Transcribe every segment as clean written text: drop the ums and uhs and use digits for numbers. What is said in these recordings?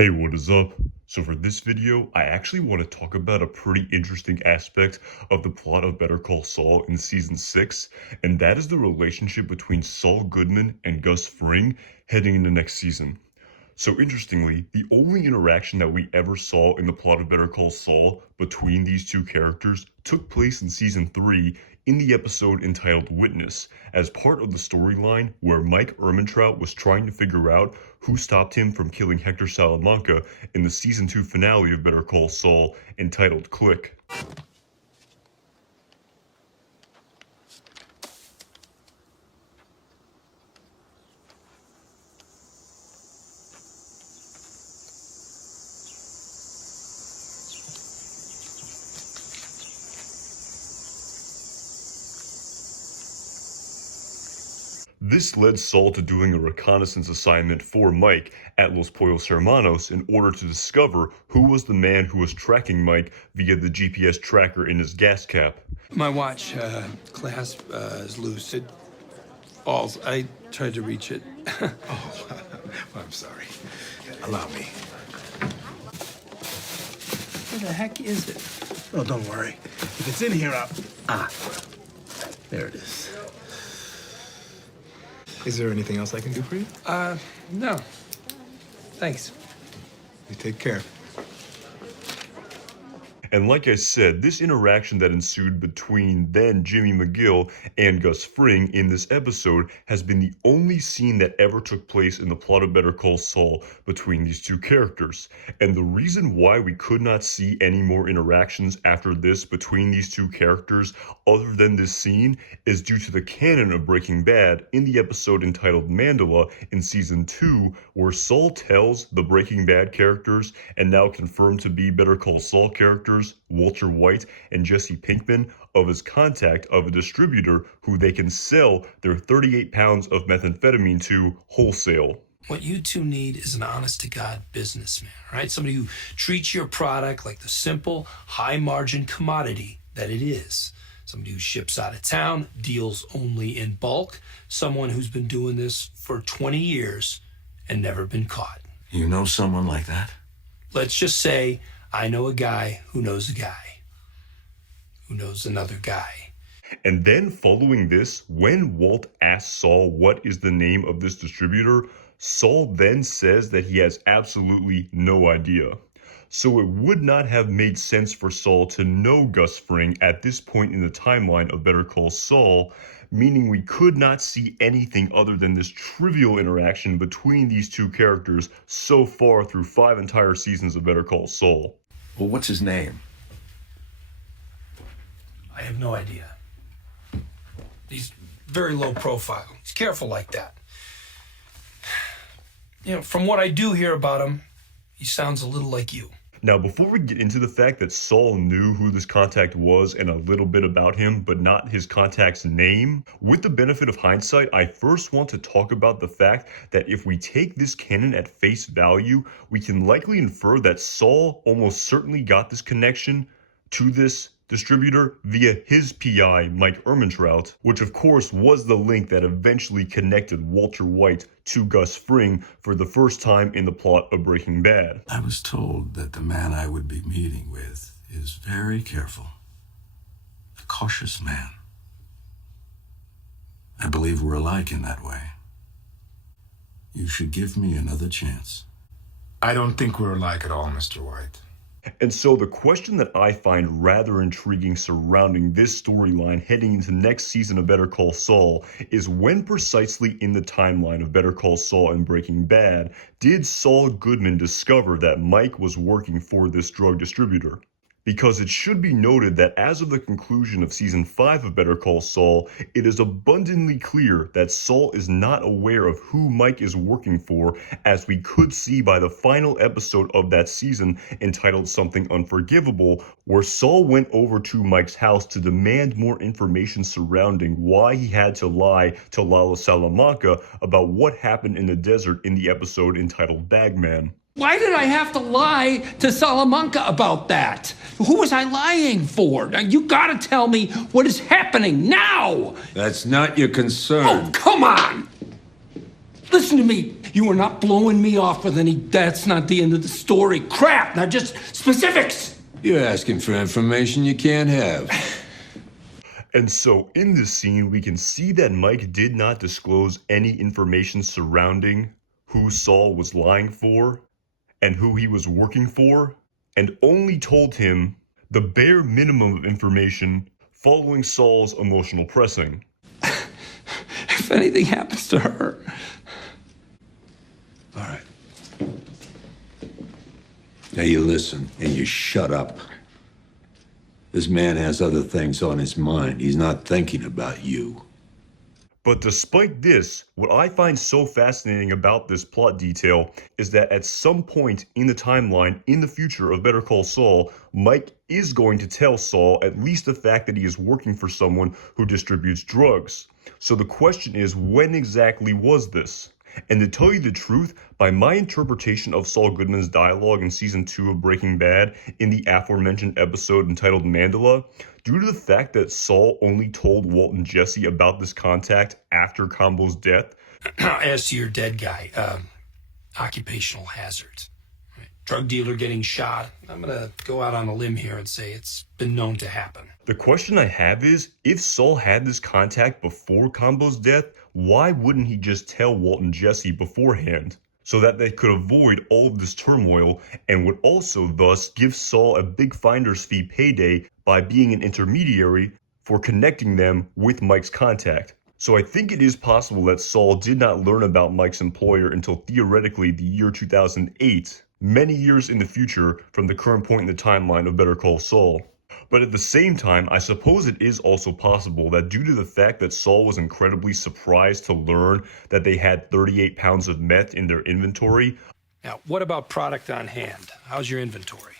Hey, what is up? So for this video, I actually want to talk about a pretty interesting aspect of the plot of Better Call Saul in Season 6, and that is the relationship between Saul Goodman and Gus Fring heading into next season. So interestingly, the only interaction that we ever saw in the plot of Better Call Saul between these two characters took place in Season 3 in the episode entitled Witness, as part of the storyline where Mike Ehrmantraut was trying to figure out who stopped him from killing Hector Salamanca in the Season 2 finale of Better Call Saul entitled Click. This led Saul to doing a reconnaissance assignment for Mike at Los Pollos Hermanos in order to discover who was the man who was tracking Mike via the GPS tracker in his gas cap. My watch clasp is loose. It falls. I tried to reach it. Oh, I'm sorry. Allow me. Where the heck is it? Oh, don't worry. If it's in here, there it is. Is there anything else I can do for you? No. Thanks. You take care. And like I said, this interaction that ensued between then Jimmy McGill and Gus Fring in this episode has been the only scene that ever took place in the plot of Better Call Saul between these two characters. And the reason why we could not see any more interactions after this between these two characters other than this scene is due to the canon of Breaking Bad in the episode entitled Mandala in Season 2, where Saul tells the Breaking Bad characters, and now confirmed to be Better Call Saul characters, Walter White and Jesse Pinkman, of his contact of a distributor who they can sell their 38 pounds of methamphetamine to wholesale. What you two need is an honest-to-God businessman, right? Somebody who treats your product like the simple, high-margin commodity that it is. Somebody who ships out of town, deals only in bulk, someone who's been doing this for 20 years and never been caught. You know someone like that? Let's just say I know a guy who knows a guy who knows another guy. And then following this, when Walt asks Saul what is the name of this distributor, Saul then says that he has absolutely no idea. So it would not have made sense for Saul to know Gus Fring at this point in the timeline of Better Call Saul, meaning we could not see anything other than this trivial interaction between these two characters so far through 5 entire seasons of Better Call Saul. Well, what's his name? I have no idea. He's very low profile. He's careful like that. You know, from what I do hear about him, he sounds a little like you. Now, before we get into the fact that Saul knew who this contact was and a little bit about him, but not his contact's name, with the benefit of hindsight, I first want to talk about the fact that if we take this canon at face value, we can likely infer that Saul almost certainly got this connection to this distributor via his PI, Mike Ehrmantraut, which of course was the link that eventually connected Walter White to Gus Fring for the first time in the plot of Breaking Bad. I was told that the man I would be meeting with is very careful, a cautious man. I believe we're alike in that way. You should give me another chance. I don't think we're alike at all, Mr. White. And so the question that I find rather intriguing surrounding this storyline heading into next season of Better Call Saul is when precisely in the timeline of Better Call Saul and Breaking Bad did Saul Goodman discover that Mike was working for this drug distributor? Because it should be noted that as of the conclusion of Season 5 of Better Call Saul, it is abundantly clear that Saul is not aware of who Mike is working for, as we could see by the final episode of that season entitled Something Unforgivable, where Saul went over to Mike's house to demand more information surrounding why he had to lie to Lalo Salamanca about what happened in the desert in the episode entitled Bagman. Why did I have to lie to Salamanca about that? Who was I lying for? Now, you gotta tell me what is happening now! That's not your concern. Oh, come on! Listen to me. You are not blowing me off with any, that's not the end of the story. Crap, now just specifics. You're asking for information you can't have. And so in this scene, we can see that Mike did not disclose any information surrounding who Saul was lying for and who he was working for, and only told him the bare minimum of information following Saul's emotional pressing. If anything happens to her. All right. Now you listen and you shut up. This man has other things on his mind. He's not thinking about you. But despite this, what I find so fascinating about this plot detail is that at some point in the timeline, in the future of Better Call Saul, Mike is going to tell Saul at least the fact that he is working for someone who distributes drugs. So the question is, when exactly was this? And to tell you the truth, by my interpretation of Saul Goodman's dialogue in season 2 of Breaking Bad in the aforementioned episode entitled Mandela, due to the fact that Saul only told Walt and Jesse about this contact after Combo's death. As to your dead guy, occupational hazards. Right. Drug dealer getting shot. I'm going to go out on a limb here and say it's been known to happen. The question I have is, if Saul had this contact before Combo's death, why wouldn't he just tell Walt and Jesse beforehand? So that they could avoid all of this turmoil and would also thus give Saul a big finder's fee payday by being an intermediary for connecting them with Mike's contact. So I think it is possible that Saul did not learn about Mike's employer until theoretically the year 2008, many years in the future from the current point in the timeline of Better Call Saul. But at the same time, I suppose it is also possible that due to the fact that Saul was incredibly surprised to learn that they had 38 pounds of meth in their inventory. Now, what about product on hand? How's your inventory?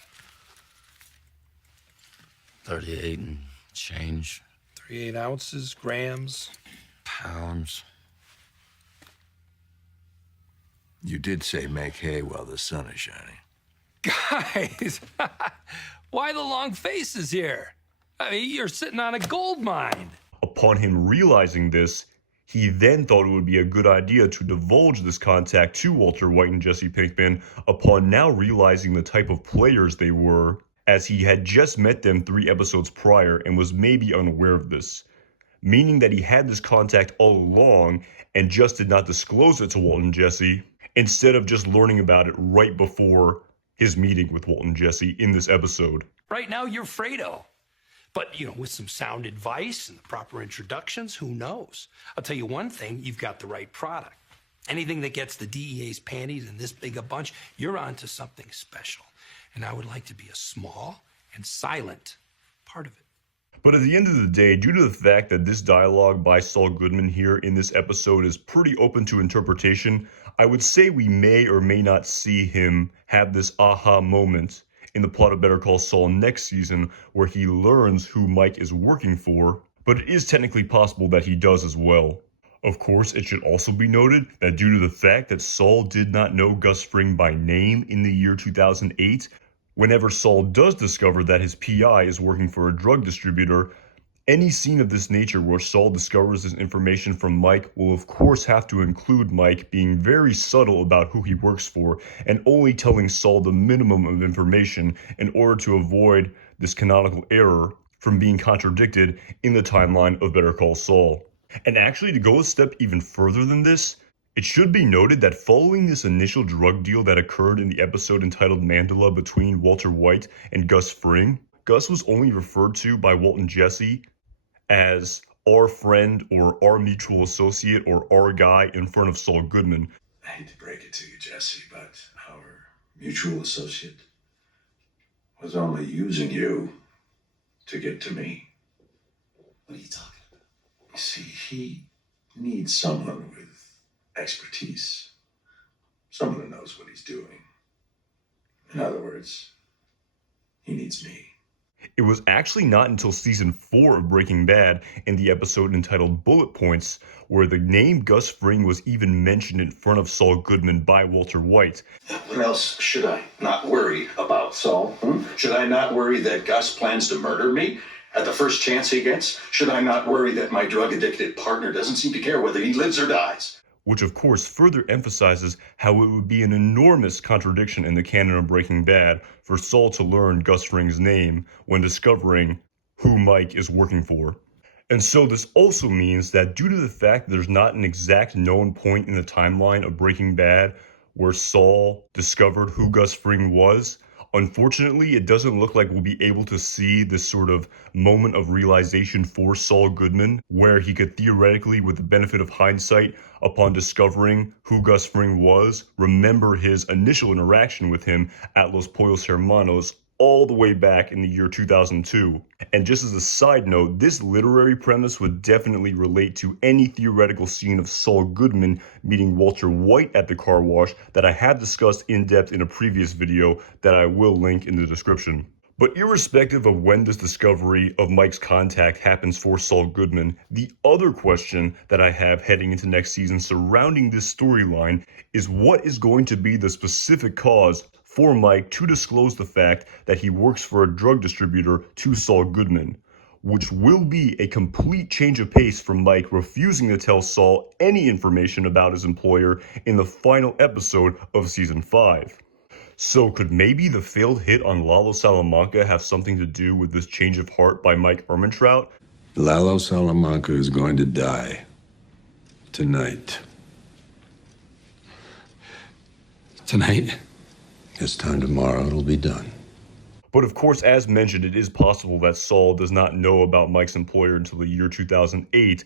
38 and change. 38 ounces, grams. Pounds. You did say make hay while the sun is shining. Guys, why the long faces here? I mean, you're sitting on a gold mine. Upon him realizing this, he then thought it would be a good idea to divulge this contact to Walter White and Jesse Pinkman upon now realizing the type of players they were, as he had just met them 3 episodes prior and was maybe unaware of this. Meaning that he had this contact all along and just did not disclose it to Walt and Jesse, instead of just learning about it right before his meeting with Walt and Jesse in this episode. Right now, you're Fredo. But, with some sound advice and the proper introductions, who knows? I'll tell you one thing, you've got the right product. Anything that gets the DEA's panties in this big a bunch, you're onto something special. And I would like to be a small and silent part of it. But at the end of the day, due to the fact that this dialogue by Saul Goodman here in this episode is pretty open to interpretation, I would say we may or may not see him have this aha moment in the plot of Better Call Saul next season where he learns who Mike is working for, but it is technically possible that he does as well. Of course, it should also be noted that due to the fact that Saul did not know Gus Fring by name in the year 2008, whenever Saul does discover that his PI is working for a drug distributor, any scene of this nature where Saul discovers this information from Mike will of course have to include Mike being very subtle about who he works for and only telling Saul the minimum of information in order to avoid this canonical error from being contradicted in the timeline of Better Call Saul. And actually, to go a step even further than this, it should be noted that following this initial drug deal that occurred in the episode entitled Mandela between Walter White and Gus Fring, Gus was only referred to by Walt and Jesse as our friend or our mutual associate or our guy in front of Saul Goodman. I hate to break it to you, Jesse, but our mutual associate was only using you to get to me. What are you talking about? You see, he needs someone with expertise, someone who knows what he's doing. In other words, he needs me. It was actually not until season 4 of Breaking Bad in the episode entitled Bullet Points where the name Gus Fring was even mentioned in front of Saul Goodman by Walter White. What else should I not worry about, Saul? Should I not worry that Gus plans to murder me at the first chance he gets? Should I not worry that my drug-addicted partner doesn't seem to care whether he lives or dies? which of course further emphasizes how it would be an enormous contradiction in the canon of Breaking Bad for Saul to learn Gus Fring's name when discovering who Mike is working for. And so this also means that due to the fact that there's not an exact known point in the timeline of Breaking Bad where Saul discovered who Gus Fring was, unfortunately, it doesn't look like we'll be able to see this sort of moment of realization for Saul Goodman, where he could theoretically, with the benefit of hindsight, upon discovering who Gus Fring was, remember his initial interaction with him at Los Pollos Hermanos all the way back in the year 2002. And just as a side note, this literary premise would definitely relate to any theoretical scene of Saul Goodman meeting Walter White at the car wash that I have discussed in depth in a previous video that I will link in the description. But irrespective of when this discovery of Mike's contact happens for Saul Goodman, the other question that I have heading into next season surrounding this storyline is what is going to be the specific cause for Mike to disclose the fact that he works for a drug distributor to Saul Goodman, which will be a complete change of pace from Mike refusing to tell Saul any information about his employer in the final episode of season 5. So could maybe the failed hit on Lalo Salamanca have something to do with this change of heart by Mike Ehrmantraut? Lalo Salamanca is going to die tonight. Tonight? This time tomorrow it'll be done. But of course, as mentioned, it is possible that Saul does not know about Mike's employer until the year 2008,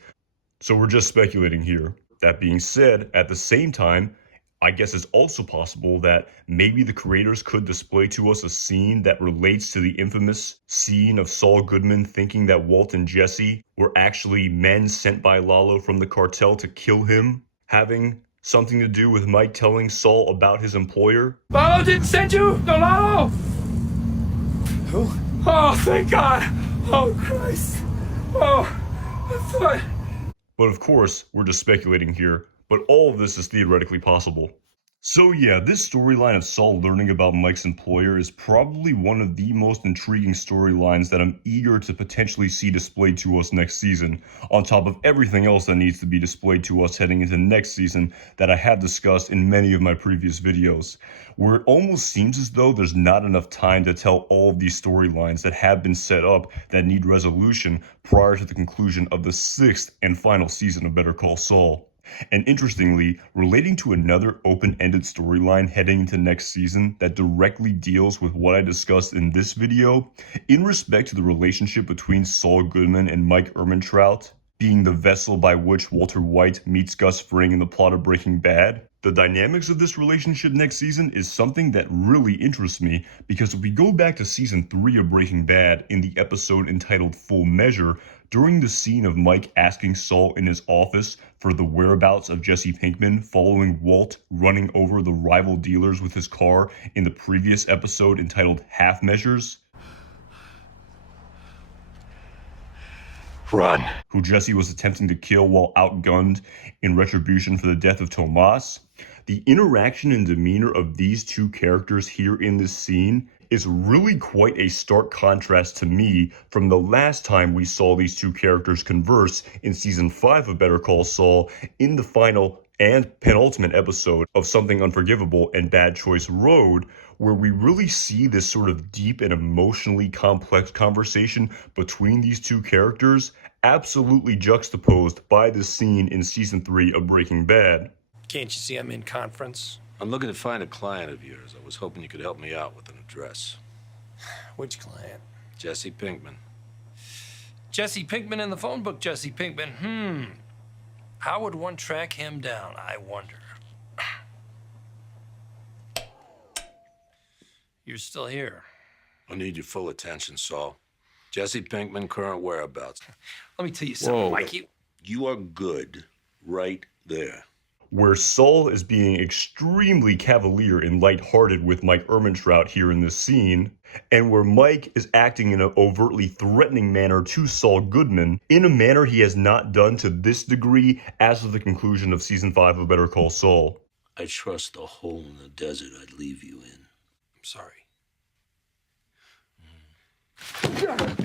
so we're just speculating here. That being said, at the same time, I guess it's also possible that maybe the creators could display to us a scene that relates to the infamous scene of Saul Goodman thinking that Walt and Jesse were actually men sent by Lalo from the cartel to kill him, having something to do with Mike telling Saul about his employer. Lalo didn't send you? No, Lalo! Who? Oh, thank God! Oh, Christ! Oh, I thought... But of course, we're just speculating here, but all of this is theoretically possible. So yeah, this storyline of Saul learning about Mike's employer is probably one of the most intriguing storylines that I'm eager to potentially see displayed to us next season, on top of everything else that needs to be displayed to us heading into next season that I have discussed in many of my previous videos, where it almost seems as though there's not enough time to tell all of these storylines that have been set up that need resolution prior to the conclusion of the 6th and final season of Better Call Saul. And interestingly, relating to another open-ended storyline heading into next season that directly deals with what I discussed in this video, in respect to the relationship between Saul Goodman and Mike Ehrmantraut, being the vessel by which Walter White meets Gus Fring in the plot of Breaking Bad, the dynamics of this relationship next season is something that really interests me, because if we go back to season 3 of Breaking Bad in the episode entitled Full Measure, during the scene of Mike asking Saul in his office for the whereabouts of Jesse Pinkman following Walt running over the rival dealers with his car in the previous episode entitled Half Measures, Run. who Jesse was attempting to kill while outgunned in retribution for the death of Tomas, the interaction and demeanor of these two characters here in this scene is really quite a stark contrast to me from the last time we saw these two characters converse in season 5 of Better Call Saul in the final and penultimate episode of Something Unforgivable and Bad Choice Road, where we really see this sort of deep and emotionally complex conversation between these two characters, absolutely juxtaposed by this scene in season 3 of Breaking Bad. Can't you see I'm in conference? I'm looking to find a client of yours. I was hoping you could help me out with an address. Which client? Jesse Pinkman. Jesse Pinkman in the phone book, Jesse Pinkman. How would one track him down, I wonder? You're still here. I need your full attention, Saul. Jesse Pinkman, current whereabouts. Let me tell you something, Mikey. You are good right there. Where Saul is being extremely cavalier and lighthearted with Mike Ehrmantraut here in this scene, and where Mike is acting in an overtly threatening manner to Saul Goodman, in a manner he has not done to this degree as of the conclusion of season 5 of Better Call Saul. I trust the hole in the desert I'd leave you in. I'm sorry.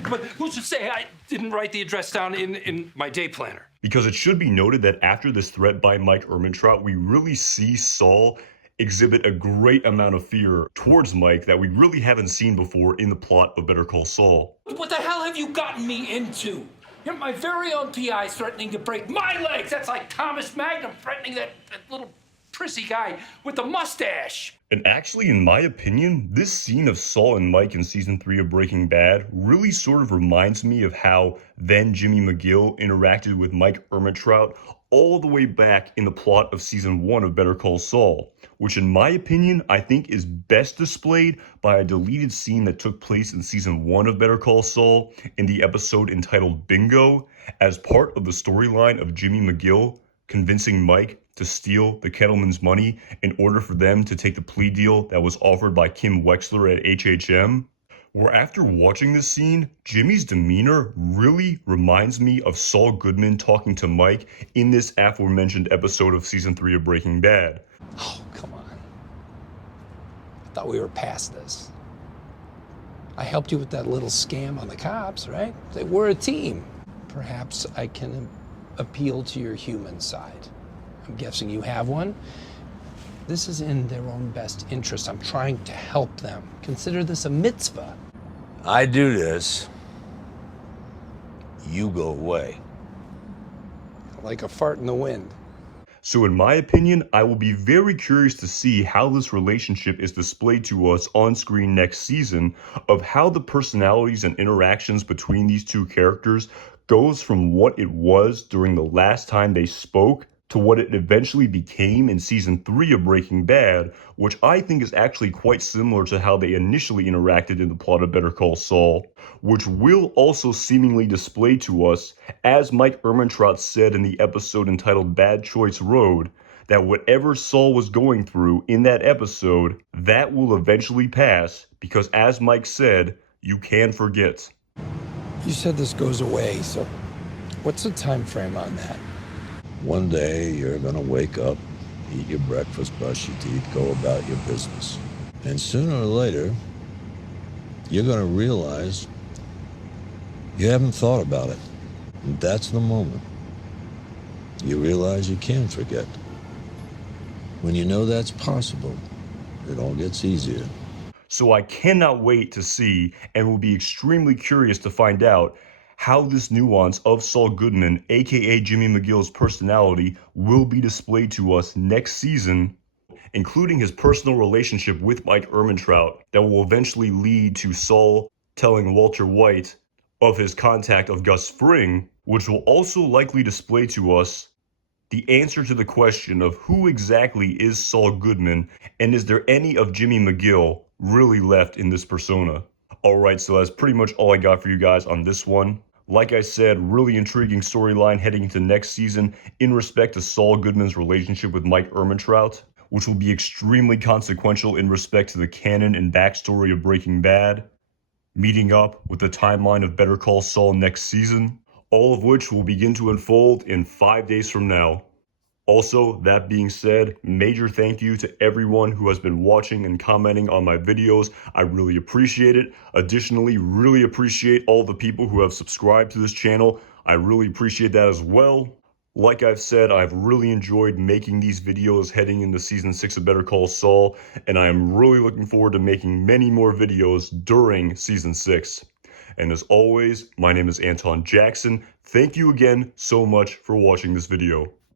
But who's to say I didn't write the address down in my day planner? Because it should be noted that after this threat by Mike Ehrmantraut, we really see Saul exhibit a great amount of fear towards Mike that we really haven't seen before in the plot of Better Call Saul. What the hell have you gotten me into? You're my very own PI threatening to break my legs. That's like Thomas Magnum threatening that little prissy guy with the mustache. And actually, in my opinion, this scene of Saul and Mike in season 3 of Breaking Bad really sort of reminds me of how then Jimmy McGill interacted with Mike Ehrmantraut all the way back in the plot of season 1 of Better Call Saul, which in my opinion, I think is best displayed by a deleted scene that took place in season 1 of Better Call Saul in the episode entitled Bingo, as part of the storyline of Jimmy McGill convincing Mike to steal the Kettleman's money in order for them to take the plea deal that was offered by Kim Wexler at HHM. Where after watching this scene, Jimmy's demeanor really reminds me of Saul Goodman talking to Mike in this aforementioned episode of season 3 of Breaking Bad. Oh, come on. I thought we were past this. I helped you with that little scam on the cops, right? We're a team. Perhaps I can appeal to your human side. I'm guessing you have one. This is in their own best interest. I'm trying to help them. Consider this a mitzvah. I do this, you go away. Like a fart in the wind. So in my opinion, I will be very curious to see how this relationship is displayed to us on screen next season, of how the personalities and interactions between these two characters goes from what it was during the last time they spoke to what it eventually became in season 3 of Breaking Bad, which I think is actually quite similar to how they initially interacted in the plot of Better Call Saul, which will also seemingly display to us, as Mike Ehrmantraut said in the episode entitled Bad Choice Road, that whatever Saul was going through in that episode, that will eventually pass, because as Mike said, you can forget. You said this goes away, so what's the time frame on that? One day you're gonna wake up, eat your breakfast, brush your teeth, go about your business. And sooner or later, you're gonna realize you haven't thought about it. And that's the moment. You realize you can forget. When you know that's possible, it all gets easier. So I cannot wait to see, and will be extremely curious to find out, how this nuance of Saul Goodman, aka Jimmy McGill's personality, will be displayed to us next season, including his personal relationship with Mike Ehrmantraut that will eventually lead to Saul telling Walter White of his contact of Gus Fring, which will also likely display to us the answer to the question of who exactly is Saul Goodman, and is there any of Jimmy McGill really left in this persona. Alright, so that's pretty much all I got for you guys on this one. Like I said, really intriguing storyline heading into next season in respect to Saul Goodman's relationship with Mike Ehrmantraut, which will be extremely consequential in respect to the canon and backstory of Breaking Bad, meeting up with the timeline of Better Call Saul next season, all of which will begin to unfold in 5 days from now. Also, that being said, major thank you to everyone who has been watching and commenting on my videos. I really appreciate it. Additionally, really appreciate all the people who have subscribed to this channel. I really appreciate that as well. Like I've said, I've really enjoyed making these videos heading into season 6 of Better Call Saul, and I am really looking forward to making many more videos during season 6. And as always, my name is Anton Jackson. Thank you again so much for watching this video.